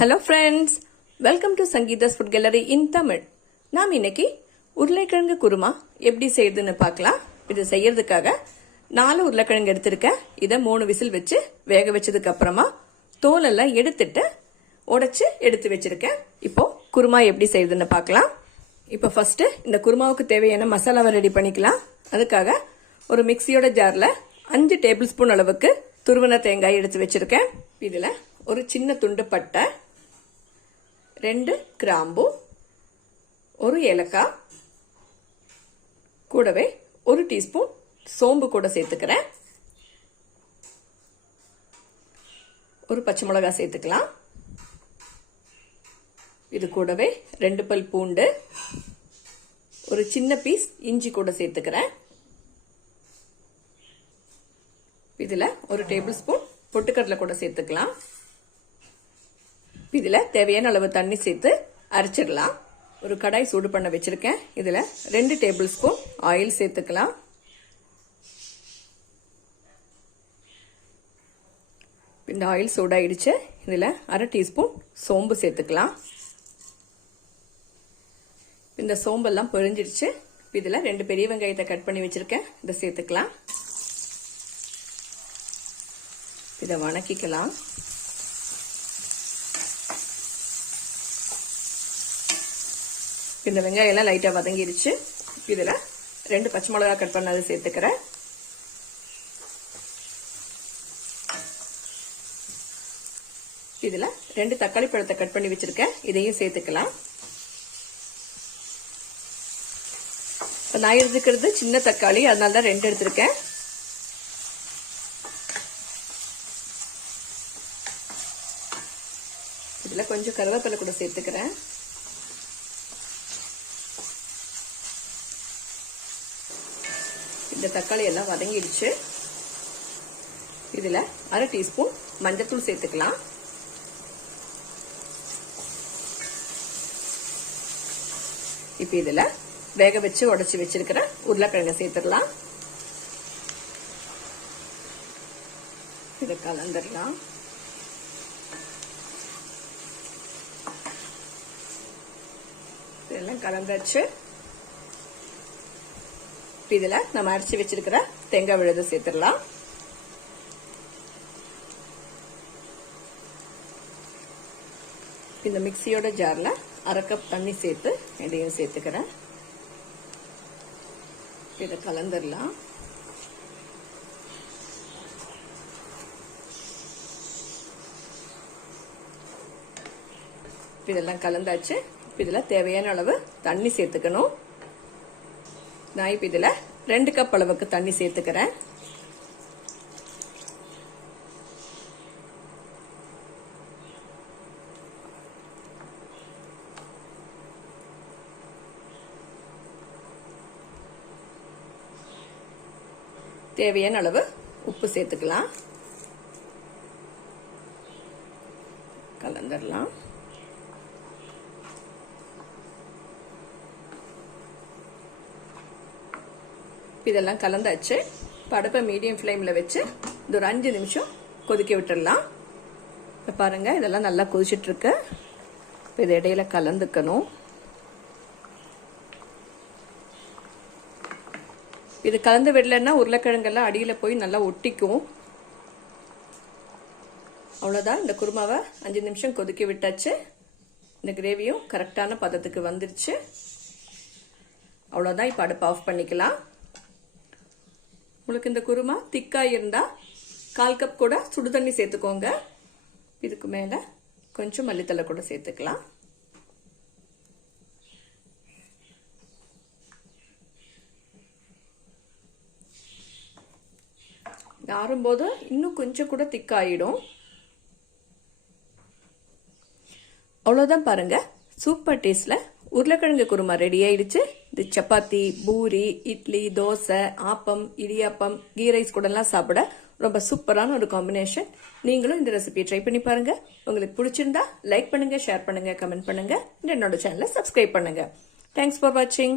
Hello friends, welcome to Sangeetha's food gallery in Tamil. நாம் இன்னைக்கு உருளைக்கிழங்கு குருமா எப்படி செய்யுதுன்னு பார்க்கலாம். இது செய்யறதுக்காக 4 உருளைக்கிழங்கு எடுத்திருக்கேன். இதை 3 விசில் வச்சு வேக வச்சதுக்கு அப்புறமா தோலெல்லாம் எடுத்துட்டு உடைச்சு எடுத்து வச்சிருக்கேன். இப்போ குருமா எப்படி செய்யுதுன்னு பார்க்கலாம். இப்போ ஃபர்ஸ்ட் இந்த குருமாவுக்கு தேவையான மசாலாவை ரெடி பண்ணிக்கலாம். அதுக்காக ஒரு மிக்சியோட ஜார்ல 5 டேபிள் ஸ்பூன் அளவுக்கு துருவன தேங்காய் எடுத்து வச்சிருக்கேன். இதுல ஒரு சின்ன துண்டு பட்டை, 2 கிராம்பு, ஒரு ஏலக்காய், கூடவே 1 டீஸ்பூன் சோம்பு கூட சேர்த்துக்கிறேன். ஒரு பச்சை மிளகாய் சேர்த்துக்கலாம். இது கூடவே 2 பல் பூண்டு, ஒரு சின்ன பீஸ் இஞ்சி கூட சேர்த்துக்கிறேன். இதுல ஒரு டேபிள் ஸ்பூன் பொட்டுக்கடலை கூட சேர்த்துக்கலாம். இதுல தேவையான அளவு தண்ணி சேர்த்து அரைச்சிடலாம். ஒரு கடாய் சூடு பண்ண வச்சிருக்கேன். இதுல 2 டேபிள் ஸ்பூன் ஆயில் சேர்த்துக்கலாம். இந்த ஆயில் சூடாயிடுச்சு. இதுல அரை டீஸ்பூன் சோம்பு சேர்த்துக்கலாம். இந்த சோம்பெல்லாம் பொரிஞ்சிடுச்சு. இதுல 2 பெரிய வெங்காயத்தை கட் பண்ணி வச்சிருக்கேன். இதை சேர்த்துக்கலாம். இதை வணக்கிக்கலாம். இந்த வெங்காயம் எல்லாம் லைட்டா வதங்கிடுச்சு. இதுல 2 பச்சை மிளகாய் கட் பண்ணதை சேர்த்துக்கிறேன். இதுல 2 தக்காளி பழத்தை கட் பண்ணி வச்சிருக்கேன். இதையும் சேர்த்துக்கலாம். நான் எடுத்துக்கிறது சின்ன தக்காளி, அதனால தான் 2 எடுத்திருக்கேன். இதுல கொஞ்சம் கருவேப்பிலை கூட சேர்த்துக்கிறேன். இந்த தக்காளி எல்லாம் வதங்கிடுச்சு. இதுல அரை டீஸ்பூன் மஞ்சத்தூள் சேர்த்துக்கலாம். இப்ப இதுல வேக வச்சு உடைச்சு வச்சிருக்கிற உருளைக்கிழங்கு சேர்த்துடலாம். இதை கலந்துடலாம். இதெல்லாம் கலந்தாச்சு. இதுல நம்ம அரைச்சி வச்சிருக்கிற தேங்காய் விழுது சேர்த்துடலாம். இந்த மிக்சியோட ஜார்ல அரை கப் தண்ணி சேர்த்து இதையும் சேர்த்துக்கிறேன். இதை கலந்துடலாம். இதெல்லாம் கலந்தாச்சு. இதுல தேவையான அளவு தண்ணி சேர்த்துக்கணும். நான் இப்ப இதுல 2 கப் அளவுக்கு தண்ணி சேர்த்துக்கிறேன். தேவையான அளவு உப்பு சேர்த்துக்கலாம். கலந்துடலாம். இதெல்லாம் கலந்தாச்சு. அடுப்பை மீடியம் ஃப்ளேம்ல வச்சு இது ஒரு 5 நிமிஷம் கொதிக்க விட்டுடலாம். பாருங்க, இதெல்லாம் நல்லா கொதிச்சிட்டு இருக்கு. இது இடையில கலந்துக்கணும். இது கலந்து விடலன்னா உருளைக்கிழங்கெல்லாம் அடியில போய் நல்லா ஒட்டிக்கும். அவ்வளவுதான். இந்த குருமாவை 5 நிமிஷம் கொதிக்க விட்டாச்சு. இந்த கிரேவியும் கரெக்டான பதத்துக்கு வந்துருச்சு. அவ்வளவுதான். இப்ப அடுப்பு ஆஃப் பண்ணிக்கலாம். உங்களுக்கு இந்த குருமா திக்கா இருந்தா 1/4 கப் கூட சுடு தண்ணி சேர்த்துக்கோங்க. இதுக்கு மேல கொஞ்சம் மல்லித்தலை கூட சேர்த்துக்கலாம். ஆறும்போது இன்னும் கொஞ்சம் கூட திக்காயிடும். அவ்வளவுதான். பாருங்க, சூப்பர் டேஸ்ட்ல உருளைக்கிழங்கு குருமா ரெடி ஆயிடுச்சு. இது சப்பாத்தி, பூரி, இட்லி, தோசை, ஆப்பம், இடியாப்பம், கீ ரைஸ் கூட எல்லாம் சாப்பிட ரொம்ப சூப்பரான ஒரு காம்பினேஷன். நீங்களும் இந்த ரெசிபியை ட்ரை பண்ணி பாருங்க. உங்களுக்கு பிடிச்சிருந்தா லைக் பண்ணுங்க, ஷேர் பண்ணுங்க, கமெண்ட் பண்ணுங்க. என்னோட சேனலை சப்ஸ்கிரைப் பண்ணுங்க. தேங்க்ஸ் ஃபார் வாட்சிங்.